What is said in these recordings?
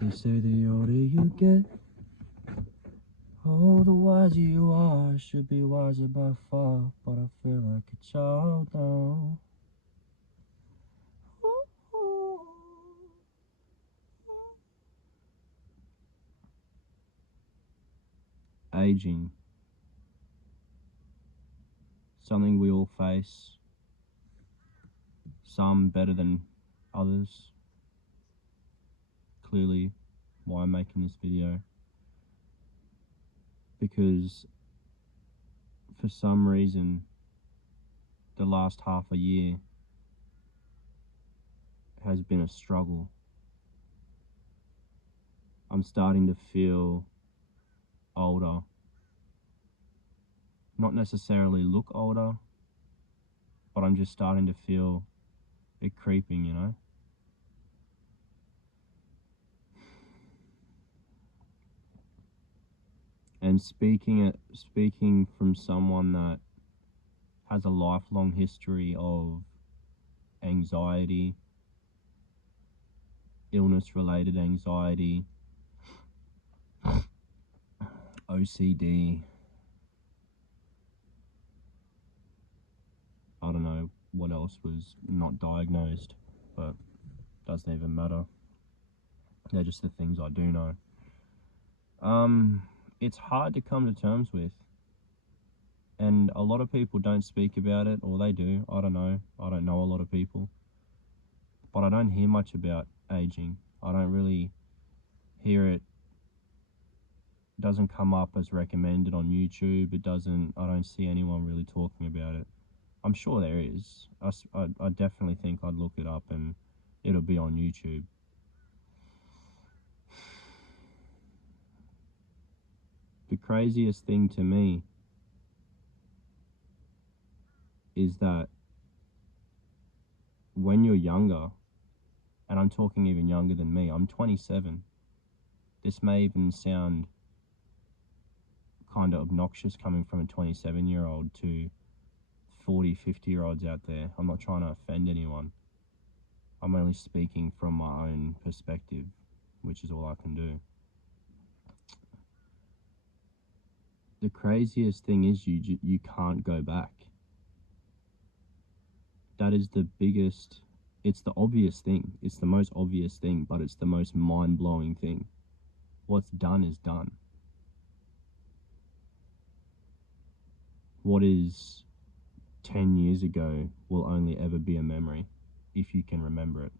They say the older you get, oh, the wiser you are. I should be wiser by far, but I feel like a child now. Aging. Something we all face. Some better than others. Clearly, why I'm making this video. Because for some reason, the last half a year has been a struggle. I'm starting to feel older. Not necessarily look older, but I'm just starting to feel it creeping, you know? And speaking from someone that has a lifelong history of anxiety, illness-related anxiety, OCD, I don't know what else was not diagnosed, but doesn't even matter. They're just the things I do know. It's hard to come to terms with, and a lot of people don't speak about it, or they do, I don't know. I don't know a lot of people, but I don't hear much about aging. I don't really hear it. Doesn't come up as recommended on YouTube. I don't see anyone really talking about it. I'm sure there is. I definitely think I'd look it up and it'll be on YouTube. The craziest thing to me is that when you're younger, and I'm talking even younger than me, I'm 27. This may even sound kind of obnoxious coming from a 27-year-old to 40, 50-year-olds out there. I'm not trying to offend anyone. I'm only speaking from my own perspective, which is all I can do. The craziest thing is you can't go back. That is the biggest, it's the obvious thing. It's the most obvious thing, but it's the most mind-blowing thing. What's done is done. What is 10 years ago will only ever be a memory, if you can remember it.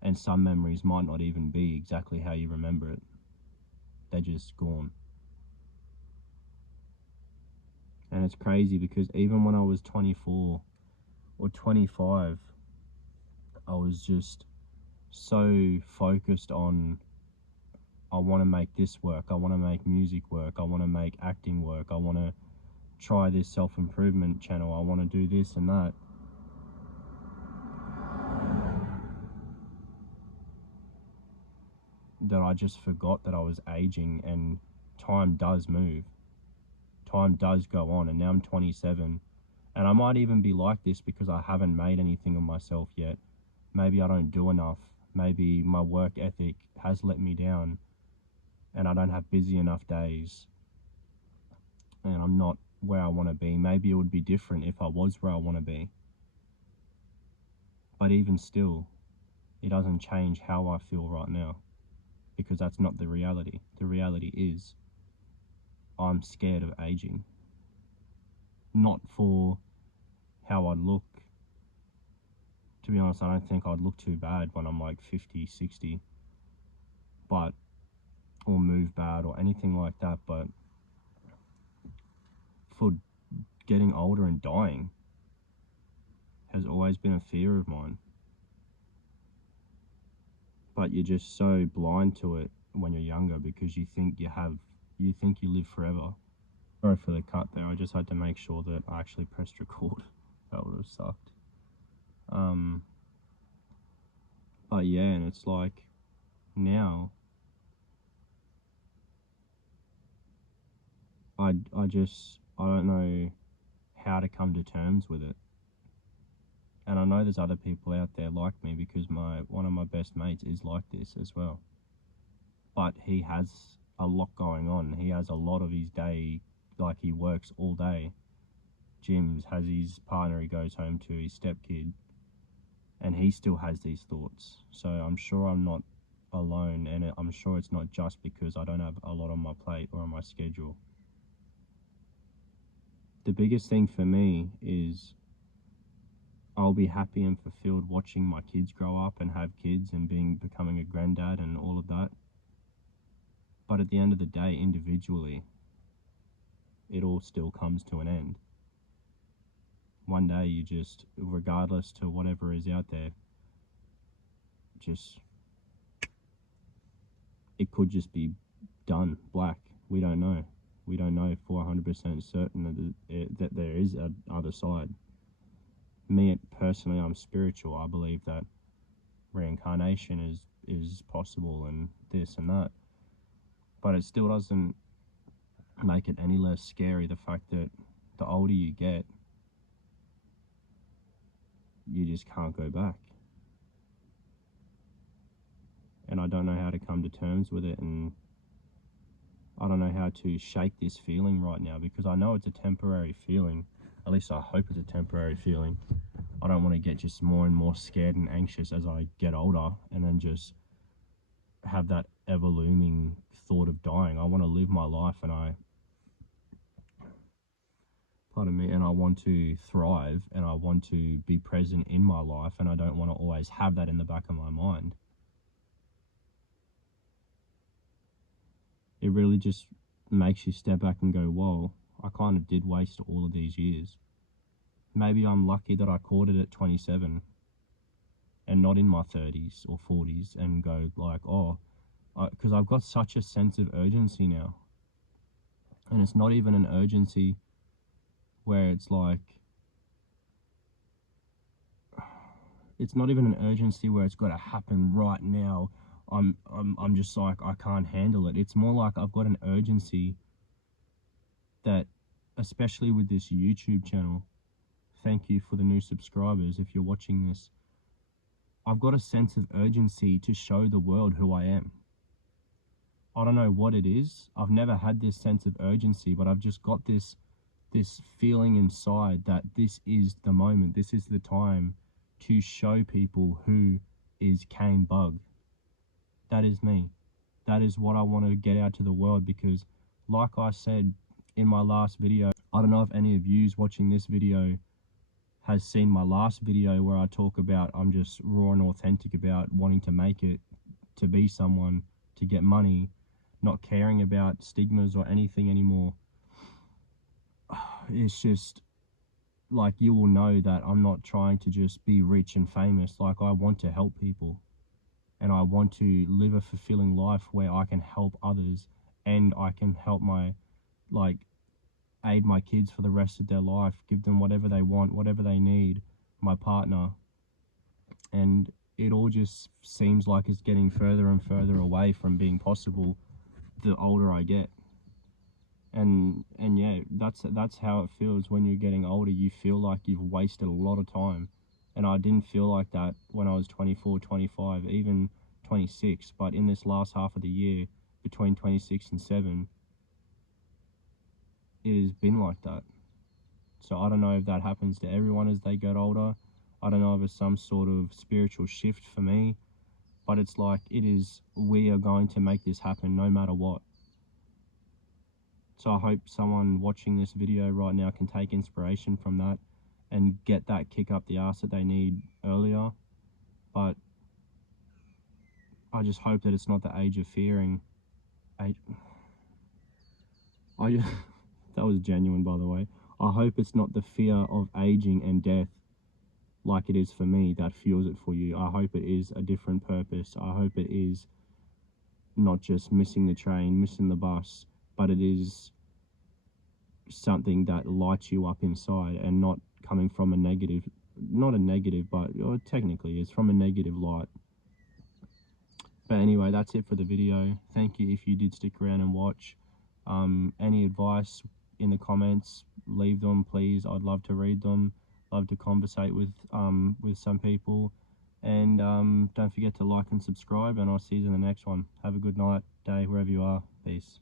And some memories might not even be exactly how you remember it. They're just gone. And it's crazy because even when I was 24 or 25, I was just so focused on, I want to make this work, I want to make music work, I want to make acting work, I want to try this self-improvement channel, I want to do this and that. That I just forgot that I was aging, and time does move. Time does go on, and now I'm 27. And I might even be like this because I haven't made anything of myself yet. Maybe I don't do enough. Maybe my work ethic has let me down and I don't have busy enough days. And I'm not where I want to be. Maybe it would be different if I was where I want to be. But even still, it doesn't change how I feel right now, because that's not the reality. The reality is I'm scared of aging. Not for how I look. To be honest, I don't think I'd look too bad when I'm like 50, 60, or move bad or anything like that, but for getting older and dying has always been a fear of mine. But you're just so blind to it when you're younger because you think you live forever. Sorry for the cut there, I just had to make sure that I actually pressed record. That would have sucked. But yeah, and it's like, now I don't know how to come to terms with it. And I know there's other people out there like me, because one of my best mates is like this as well. But he has a lot going on. He has a lot of his day, like he works all day, gyms, has his partner he goes home to, his stepkid, and he still has these thoughts. So I'm sure I'm not alone, and I'm sure it's not just because I don't have a lot on my plate or on my schedule. The biggest thing for me is I'll be happy and fulfilled watching my kids grow up and have kids and becoming a granddad and all of that. But at the end of the day, individually, it all still comes to an end. One day you just, regardless to whatever is out there, just, it could just be done, black. We don't know. We don't know for 100% certain that there is a other side. Me personally, I'm spiritual. I believe that reincarnation is possible and this and that. But it still doesn't make it any less scary, the fact that the older you get, you just can't go back. And I don't know how to come to terms with it, and I don't know how to shake this feeling right now, because I know it's a temporary feeling. At least I hope it's a temporary feeling. I don't want to get just more and more scared and anxious as I get older, and then just have that ever looming thought of dying. I want to live my life, and and I want to thrive, and I want to be present in my life, and I don't want to always have that in the back of my mind. It really just makes you step back and go, whoa, I kind of did waste all of these years. Maybe I'm lucky that I caught it at 27 and not in my 30s or 40s, and go like, oh, because I've got such a sense of urgency now. And it's not even an urgency where it's like, it's not even an urgency where it's got to happen right now. I'm just like, I can't handle it. It's more like I've got an urgency that, especially with this YouTube channel, thank you for the new subscribers if you're watching this, I've got a sense of urgency to show the world who I am. I don't know what it is. I've never had this sense of urgency, but I've just got this feeling inside that this is the moment, this is the time to show people who is Kane Bug. That is me. That is what I want to get out to the world, because like I said in my last video, I don't know if any of yous watching this video has seen my last video where I talk about I'm just raw and authentic about wanting to make it, to be someone, to get money, not caring about stigmas or anything anymore. It's just like, you will know that I'm not trying to just be rich and famous. Like, I want to help people, and I want to live a fulfilling life where I can help others, and I can help aid my kids for the rest of their life, give them whatever they want, whatever they need, my partner. And it all just seems like it's getting further and further away from being possible the older I get. And yeah, that's how it feels when you're getting older. You feel like you've wasted a lot of time. And I didn't feel like that when I was 24, 25, even 26. But in this last half of the year, between 26 and 7, it has been like that. So I don't know if that happens to everyone as they get older. I don't know if it's some sort of spiritual shift for me. But it's like, we are going to make this happen no matter what. So I hope someone watching this video right now can take inspiration from that and get that kick up the arse that they need earlier. But I just hope that it's not the age of fearing. That was genuine, by the way. I hope it's not the fear of aging and death like it is for me that fuels it for you. I hope it is a different purpose. I hope it is not just missing the train, missing the bus, but it is something that lights you up inside, and not coming from a negative, not a negative, but technically it's from a negative light. But anyway, that's it for the video. Thank you if you did stick around and watch. Any advice in the comments, leave them please. I'd love to read them. love to conversate with some people. And don't forget to like and subscribe, and I'll see you in the next one. Have a good night, day, wherever you are. Peace.